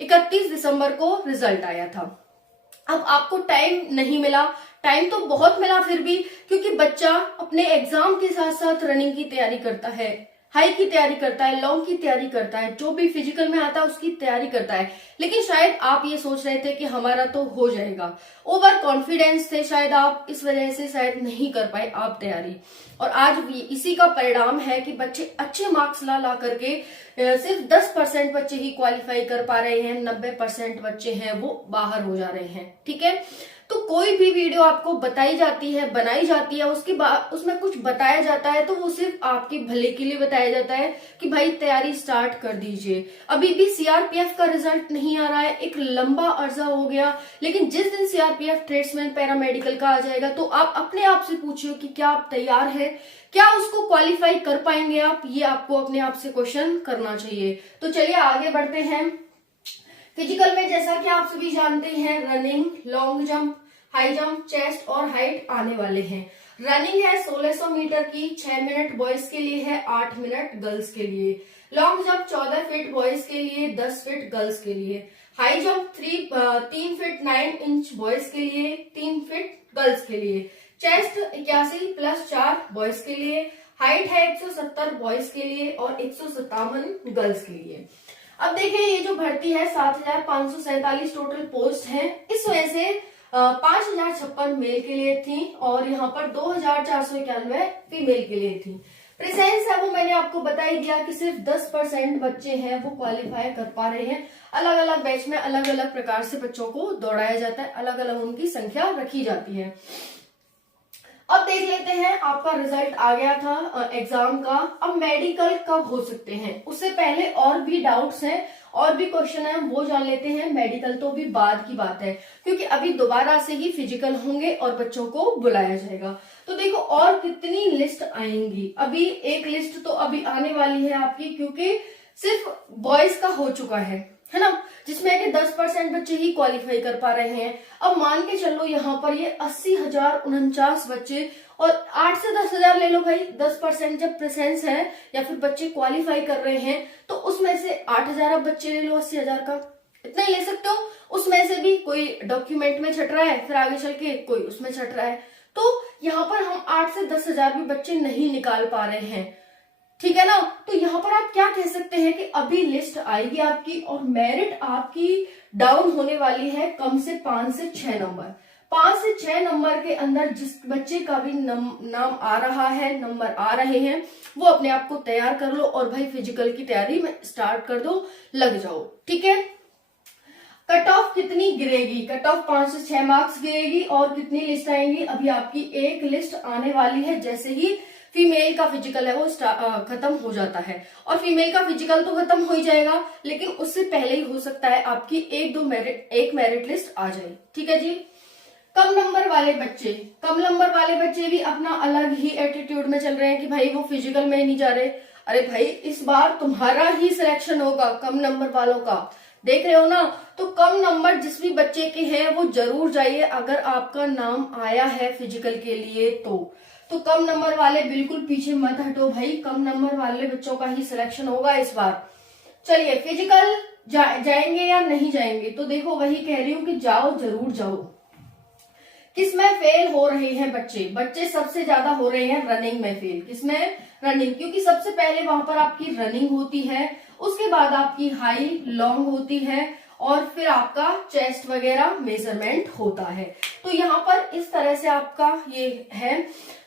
31 दिसंबर को रिजल्ट आया था। अब आपको टाइम नहीं मिला, टाइम तो बहुत मिला फिर भी, क्योंकि बच्चा अपने एग्जाम के साथ साथ रनिंग की तैयारी करता है, हाई की तैयारी करता है, लॉन्ग की तैयारी करता है, जो भी फिजिकल में आता है उसकी तैयारी करता है। लेकिन शायद आप ये सोच रहे थे कि हमारा तो हो जाएगा, ओवर कॉन्फिडेंस थे शायद आप, इस वजह से शायद नहीं कर पाए आप तैयारी। और आज भी इसी का परिणाम है कि बच्चे अच्छे मार्क्स ला ला करके सिर्फ 10% बच्चे ही क्वालिफाई कर पा रहे हैं, 90% बच्चे हैं वो बाहर हो जा रहे हैं। ठीक है, तो कोई भी वीडियो आपको बताई जाती है, बनाई जाती है, उसके बाद उसमें कुछ बताया जाता है तो वो सिर्फ आपके भले के लिए बताया जाता है कि भाई तैयारी स्टार्ट कर दीजिए। अभी भी सीआरपीएफ का रिजल्ट नहीं आ रहा है, एक लंबा अर्जा हो गया, लेकिन जिस दिन सीआरपीएफ ट्रेड्समैन पैरामेडिकल का आ जाएगा तो आप अपने आप से पूछिए कि क्या आप तैयार है, क्या उसको क्वालिफाई कर पाएंगे आप, ये आपको अपने आप से क्वेश्चन करना चाहिए। तो चलिए आगे बढ़ते हैं। फिजिकल में जैसा कि आप सभी जानते हैं, running, long jump, high jump, chest और हाइट आने वाले हैं। रनिंग है 1600 मीटर की, 6 मिनट बॉयज के लिए है, 8 मिनट गर्ल्स के लिए। लॉन्ग जंप 14 फीट बॉयज के लिए, 10 फीट गर्ल्स के लिए। High jump 3 feet 9 inch boys के लिए, 3 फीट गर्ल्स के लिए। चेस्ट 81 + 4 बॉयज के लिए। हाइट है 170 बॉयज के लिए और 157 गर्ल्स के लिए। अब देखिए ये जो भर्ती है 7547 टोटल पोस्ट है, इस वजह से 5056 मेल के लिए थी और यहाँ पर 2491 फीमेल के लिए थी। प्रेजेंस है वो मैंने आपको बता ही दिया कि सिर्फ 10% बच्चे हैं वो क्वालिफाई कर पा रहे हैं। अलग अलग बैच में अलग अलग प्रकार से बच्चों को दौड़ाया जाता है, अलग अलग उनकी संख्या रखी जाती है। अब देख लेते हैं, आपका रिजल्ट आ गया था एग्जाम का। अब मेडिकल कब हो सकते हैं, उससे पहले और भी डाउट्स हैं, और भी क्वेश्चन है, वो जान लेते हैं। मेडिकल तो भी बाद की बात है, क्योंकि अभी दोबारा से ही फिजिकल होंगे और बच्चों को बुलाया जाएगा। तो देखो और कितनी लिस्ट आएंगी, अभी एक लिस्ट तो अभी आने वाली है आपकी, क्योंकि सिर्फ बॉयज का हो चुका है ना, जिसमें कि 10% बच्चे ही क्वालिफाई कर पा रहे हैं। अब मान के चलो यहाँ पर ये 80,049 बच्चे और 8 से 10,000 ले लो भाई, 10% जब प्रेजेंस है या फिर बच्चे क्वालिफाई कर रहे हैं तो उसमें से 8,000 अब बच्चे ले लो 80,000 का, इतना ही ले सकते हो। उसमें से भी कोई डॉक्यूमेंट में छट रहा है, फिर आगे चल के कोई उसमें छट रहा है, तो यहाँ पर हम 8 से 10,000 भी बच्चे नहीं निकाल पा रहे हैं। ठीक है ना, तो यहाँ पर आप क्या कह सकते हैं कि अभी लिस्ट आएगी आपकी और मेरिट आपकी डाउन होने वाली है कम से 5 से 6 नंबर। 5 से 6 नंबर के अंदर जिस बच्चे का भी नाम आ रहा है, नंबर आ रहे हैं, वो अपने आप को तैयार कर लो और भाई फिजिकल की तैयारी में स्टार्ट कर दो, लग जाओ। ठीक है, कट ऑफ कितनी गिरेगी, कट ऑफ 5 से 6 मार्क्स गिरेगी और कितनी लिस्ट आएंगी, अभी आपकी एक लिस्ट आने वाली है जैसे ही फीमेल का फिजिकल है वो खत्म हो जाता है। और फीमेल का फिजिकल तो खत्म हो ही जाएगा, लेकिन उससे पहले ही हो सकता है आपकी एक मेरिट लिस्ट आ जाए। ठीक है जी। कम नंबर वाले बच्चे भी अपना अलग ही एटीट्यूड में चल रहे हैं कि भाई वो फिजिकल में नहीं जा रहे। अरे भाई इस बार तुम्हारा ही सिलेक्शन होगा कम नंबर वालों का, देख रहे हो ना। तो कम नंबर जिस भी बच्चे के हैं वो जरूर जाइए, अगर आपका नाम आया है फिजिकल के लिए तो कम नंबर वाले बिल्कुल पीछे मत हटो भाई, कम नंबर वाले बच्चों का ही सिलेक्शन होगा इस बार। चलिए फिजिकल जाएंगे या नहीं जाएंगे, तो देखो वही कह रही हूँ कि जाओ, जरूर जाओ। किसमें फेल हो रहे हैं बच्चे सबसे ज्यादा हो रहे हैं रनिंग में फेल। किसमें? रनिंग, क्योंकि सबसे पहले वहां पर आपकी रनिंग होती है, उसके बाद आपकी हाई लॉन्ग होती है और फिर आपका चेस्ट वगैरह मेजरमेंट होता है। तो यहाँ पर इस तरह से आपका ये है।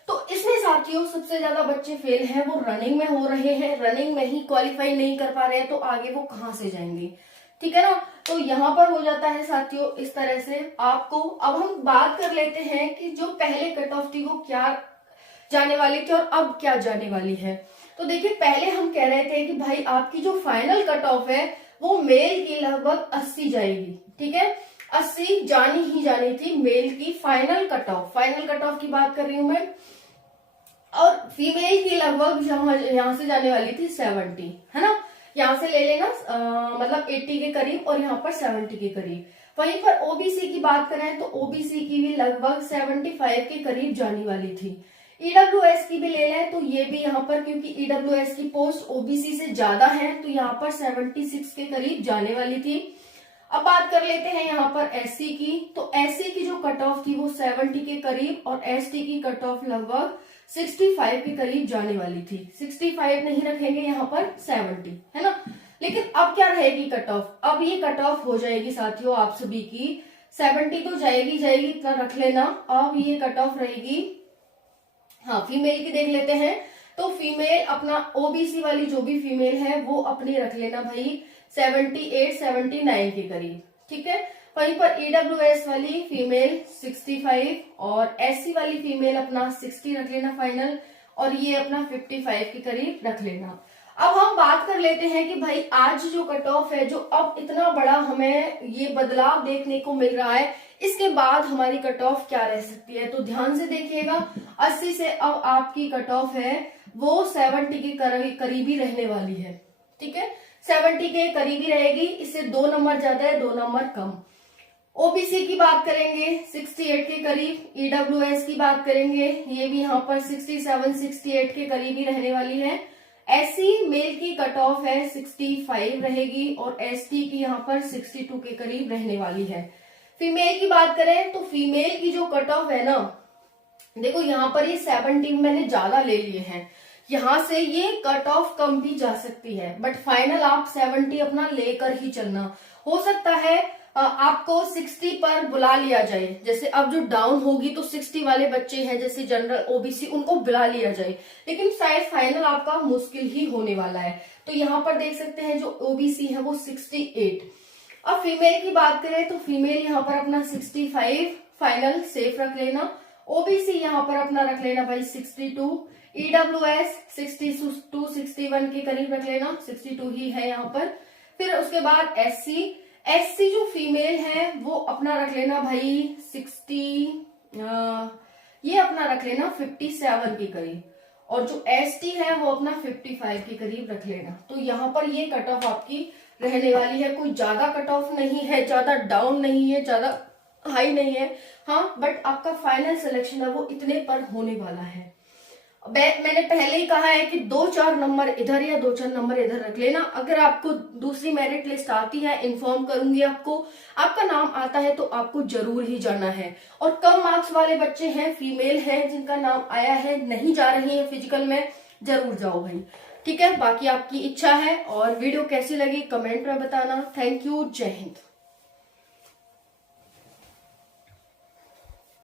तो इसमें साथियों सबसे ज्यादा बच्चे फेल हैं वो रनिंग में हो रहे हैं, रनिंग में ही क्वालिफाई नहीं कर पा रहे हैं, तो आगे वो कहाँ से जाएंगे। ठीक है ना, तो यहाँ पर हो जाता है साथियों इस तरह से आपको। अब हम बात कर लेते हैं कि जो पहले कट ऑफ थी वो क्या जाने वाली थी और अब क्या जाने वाली है। तो देखिए पहले हम कह रहे थे कि भाई आपकी जो फाइनल कट ऑफ है वो मेल की लगभग 80 जाएगी। ठीक है, 80 जानी ही जानी थी मेल की फाइनल कट ऑफ की बात कर रही हूं मैं। और फीमेल की लगभग यहाँ से जाने वाली थी 70, है ना, यहाँ से ले लेना मतलब 80 के करीब और यहाँ पर 70 के करीब। वहीं पर ओबीसी की बात करें तो ओबीसी की भी लगभग 75 के करीब जाने वाली थी। ईडब्ल्यूएस की भी ले लें तो ये भी यहाँ पर, क्योंकि ईडब्ल्यूएस की पोस्ट ओबीसी से ज्यादा है, तो यहाँ पर 76 के करीब जाने वाली थी। अब बात कर लेते हैं यहाँ पर एससी की। तो एससी की जो कट ऑफ थी वो 70 के करीब और एसटी की कट ऑफ लगभग 65 के करीब जाने वाली थी। 65 नहीं रखेंगे यहाँ पर 70, है ना। लेकिन अब क्या रहेगी कट ऑफ, अब ये कट ऑफ हो जाएगी साथियों आप सभी की 70 तो जाएगी इतना रख लेना। अब ये कट ऑफ रहेगी, हाँ फीमेल की देख लेते हैं। तो फीमेल अपना ओबीसी वाली जो भी फीमेल है वो अपनी रख लेना भाई 78 79 के करीब, ठीक है। वहीं पर ईडब्ल्यूएस वाली फीमेल 65 और एससी वाली फीमेल अपना 60 रख लेना फाइनल, और ये अपना 55 के करीब रख लेना। अब हम बात कर लेते हैं कि भाई आज जो कट ऑफ है, जो अब इतना बड़ा हमें ये बदलाव देखने को मिल रहा है, इसके बाद हमारी कट ऑफ क्या रह सकती है। तो ध्यान से देखिएगा, 80 से अब आपकी कट ऑफ है वो 70 के करीबी रहने वाली है, ठीक है। 70 के करीबी रहेगी, इससे 2 नंबर ज्यादा है 2 नंबर कम। ओबीसी की बात करेंगे 68 के करीब, ईडब्ल्यूएस की बात करेंगे ये भी यहाँ पर 67 68 के करीबी रहने वाली है। एससी मेल की कट ऑफ है 65 रहेगी और एसटी की यहाँ पर 62 के करीब रहने वाली है। फीमेल की बात करें तो फीमेल की जो कट ऑफ है ना, देखो यहाँ पर ये 70 मैंने ज्यादा ले लिए हैं, यहाँ से ये कट ऑफ कम भी जा सकती है, बट फाइनल आप 70 अपना लेकर ही चलना। हो सकता है आपको 60 पर बुला लिया जाए, जैसे अब जो डाउन होगी तो 60 वाले बच्चे हैं जैसे जनरल ओबीसी, उनको बुला लिया जाए, लेकिन शायद फाइनल आपका मुश्किल ही होने वाला है। तो यहाँ पर देख सकते हैं जो ओबीसी है वो 68। अब फीमेल की बात करें तो फीमेल यहाँ पर अपना 65 फाइनल सेफ रख लेना, ओबीसी यहाँ पर अपना रख लेना भाई 62, ईडब्ल्यूएस 62 61 के करीब रख लेना, 62 ही है यहाँ पर। फिर उसके बाद एससी जो फीमेल है वो अपना रख लेना भाई 60, ये अपना रख लेना 57 के करीब, और जो एसटी है वो अपना 55 के करीब रख लेना। तो यहाँ पर ये कट ऑफ आपकी रहने वाली है, कोई ज्यादा कट ऑफ नहीं है, ज्यादा डाउन नहीं है, ज्यादा हाई नहीं है, हाँ, बट आपका फाइनल सिलेक्शन है वो इतने पर होने वाला है। मैंने पहले ही कहा है कि 2-4 नंबर इधर या 2-4 नंबर इधर रख लेना। अगर आपको दूसरी मेरिट लिस्ट आती है इन्फॉर्म करूंगी आपको, आपका नाम आता है तो आपको जरूर ही जाना है। और कम मार्क्स वाले बच्चे हैं, फीमेल हैं जिनका नाम आया है, नहीं जा रही है फिजिकल में, जरूर जाओ भाई, ठीक है। बाकी आपकी इच्छा है। और वीडियो कैसी लगी कमेंट में बताना। थैंक यू, जय हिंद।